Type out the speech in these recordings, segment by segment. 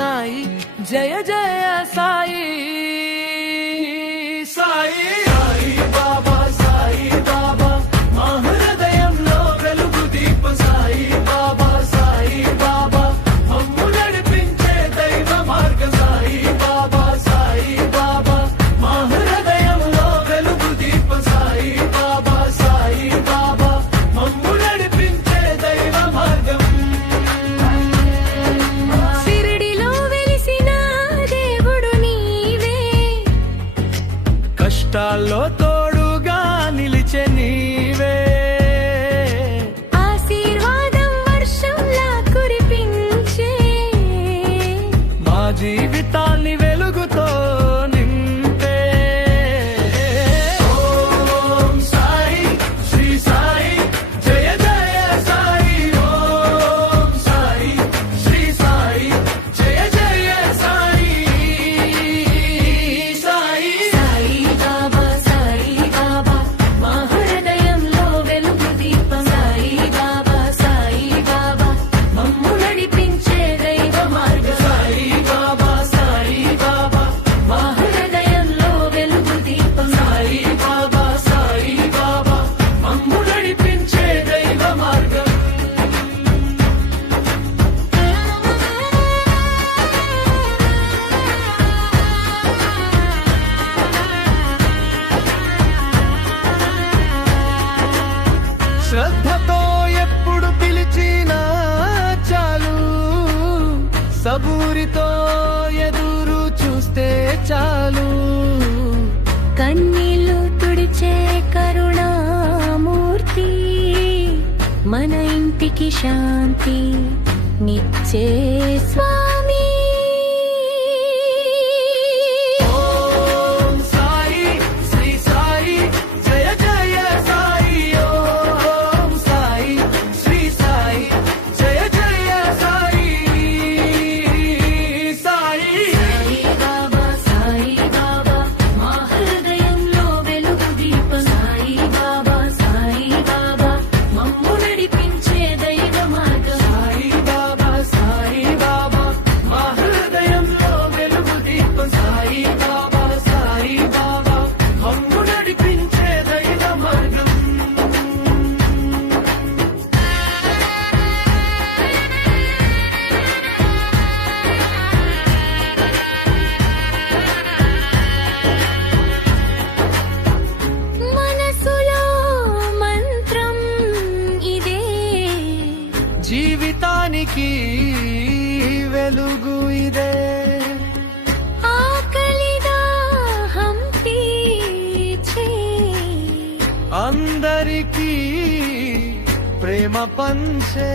సాయి జయ జయ సాయి సాయి సాయి బాబా సాయి బాబా మా హృదయంలో వెలుగు దీప సాయి బాబా సాయి బాబా మమ్ము నడిపించే దైవ మార్గ సాయి బాబా సాయి బాబా మా హృదయంలో వెలుగు దీప సాయి బాబా సాయి బాబా మమ్ము నడిపించే దైవ మార్గం షిరిడిలో వెలిసిన దేవుడు నీవే కష్టాల్లో తోడుగా నిలిచే నీవే ఆశీర్వాదం వర్షంలా కురిపించే మా జీవితాన్ని వెలుగుతో నింపే ఓం సాయి శ్రీ సాయి జయ జయ సాయి ఓం సాయి శ్రీ సాయి జయ జయ సాయి సాయి సాయి బాబా మా హృదయంలో వెలుగు దీపం సాయి బాబా మమ్ము నడిపించే దైవ మార్గం సాయి బాబా మా హృదయంలో వెలుగు దీపం సాయి బాబా మమ్ము నడిపించే దైవ మార్గం శ్రద్ధతో ఎప్పుడు పిలిచినా చాలు సబూరితో ఎదురు చూస్తే చాలు కన్నీళ్లు తుడిచే కరుణామూర్తి మన ఇంటికి శాంతి నిచ్చే స్వామి ఓం సాయి శ్రీ సాయి జయ జయ సాయి ఓం సాయి శ్రీ సాయి జయ జయ సాయి సాయి సాయి బాబా మా హృదయంలో వెలుగు దీపం సాయి బాబా మమ్ము నడిపించే దైవ మార్గం సాయి బాబా మా హృదయంలో వెలుగు దీపం సాయి బాబా మమ్ము నడిపించే దైవ మార్గం మనసులో మంత్రం ఇదే జీవితానికి వెలుగు ఇదే ఆకలి దాహం తీర్చే అందరికీ ప్రేమ పంచే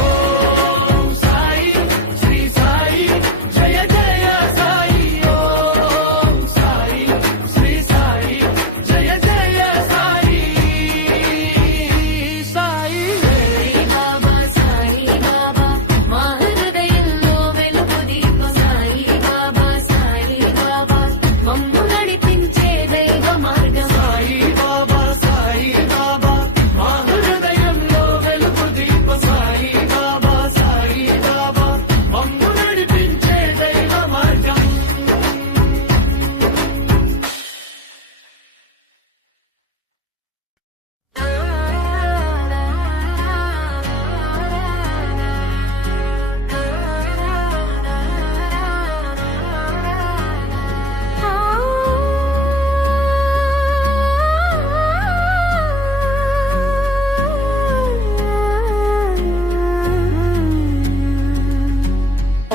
ఓం సాయి శ్రీ సాయి జయ జయ సాయి ఓం సాయి శ్రీ సాయి జయ జయ సాయి సాయి బాబా మా హృదయంలో వెలుగు దీపం సాయి బాబా మమ్ము నడిపించే దైవ మార్గం సాయి బాబా మా హృదయంలో వెలుగు దీప సాయి బాబా మమ్ము నడిపించే దైవ మార్గం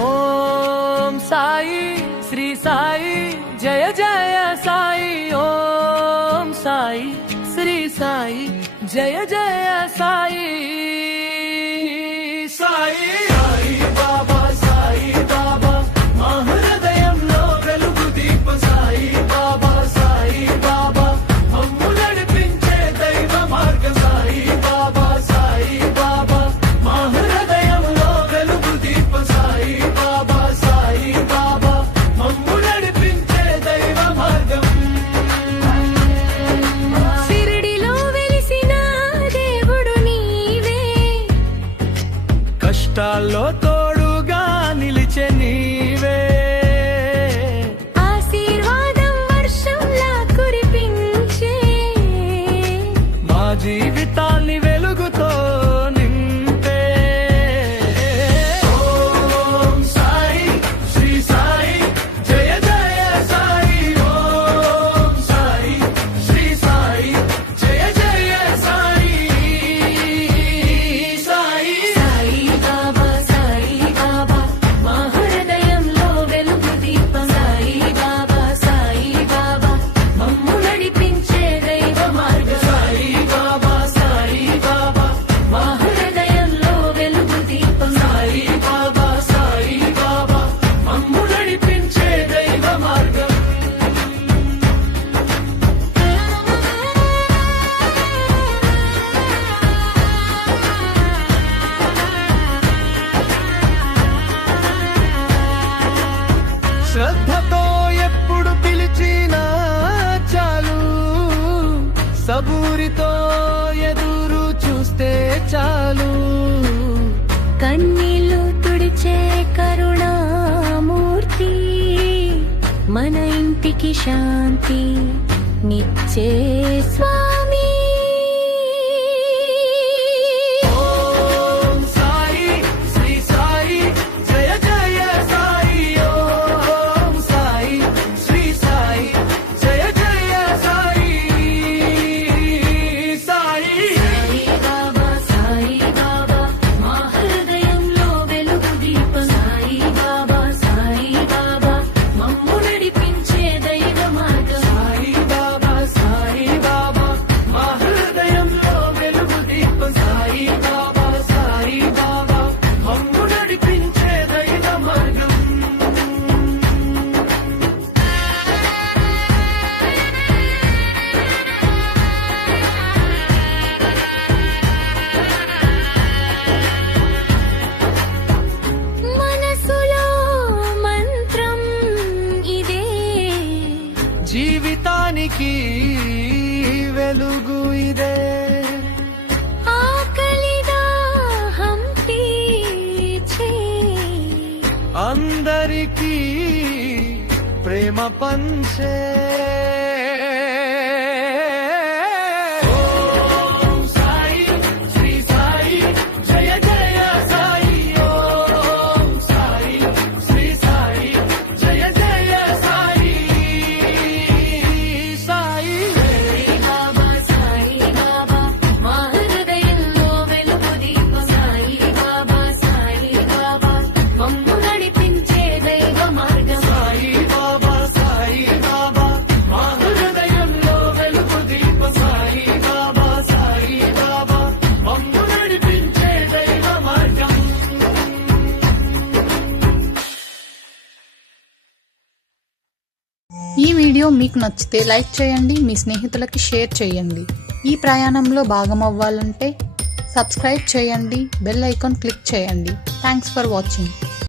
ఓం సాయి శ్రీ సాయి జయ జయ సాయి ఓం సాయి శ్రీ సాయి జయ జయ సాయి సాయి సాయి బాబా మా హృదయంలో వెలుగు దీప సాయి బాబా మమ్ము నడిపించే దైవ మార్గ సాయి బాబా మా హృదయంలో వెలుగు దీప సాయి బాబా మమ్ము నడిపించే దైవ మార్గం షిరిడిలో వెలిసిన దేవుడు నీ కష్టాల్లో తోడుగా నిలిచే నీవే ఆశీర్వాదం వర్షంలా కురిపించే మా జీవితాన్ని వెలుగుతో నింపే ఓం సాయి శ్రీ సాయి జయ జయ సాయి ఓం సాయి శ్రీ సాయి జయ జయ సాయి సాయి సాయి బాబా మా హృదయంలో వెలుగు దీపం సాయి బాబా మమ్ము నడిపించే దైవ మార్గం సాయి బాబా మా హృదయంలో వెలుగు దీపం సాయి బాబా మమ్ము నడిపించే దైవ మార్గం శ్రద్ధతో ఎప్పుడు పిలిచినా చాలు సబూరితో ఎదురు చూస్తే చాలు కన్నీళ్లు తుడిచే కరుణామూర్తి మన ఇంటికి శాంతి నిచ్చే స్వామి ఓం సాయి శ్రీ సాయి జయ జయ సాయి ఓం సాయి శ్రీ సాయి జయ జయ సాయి సాయి సాయి బాబా మా హృదయంలో వెలుగు దీపం సాయి బాబా మమ్ము నడిపించే దైవ మార్గం సాయి బాబా మా హృదయంలో వెలుగు దీపం సాయి బాబా మమ్ము నడిపించే దైవ మార్గం మనసులో మంత్రం ఇదే జీవితానికి వెలుగు ఇదే ఆకలిదా తీర్చే అందరికీ ప్రేమ పంచే ఓం సాయి శ్రీ సాయి జయ జయ సాయి ఓం సాయి శ్రీ సాయి జయ జయ సాయి సాయి బాబా మా హృదయంలో వెలుగు దీపం సాయి బాబా మమ్ము నడిపించే దైవ మార్గం సాయి బాబా మా హృదయంలో వెలుగు దీపం సాయి బాబా మమ్ము నడిపించే దైవ మార్గం ఈ వీడియో మీకు నచ్చితే లైక్ చేయండి, మీ స్నేహితులకి షేర్ చేయండి. ఈ ప్రయాణంలో భాగమవ్వాలంటే సబ్స్క్రైబ్ చేయండి, బెల్ ఐకాన్ క్లిక్ చేయండి. Thanks for watching.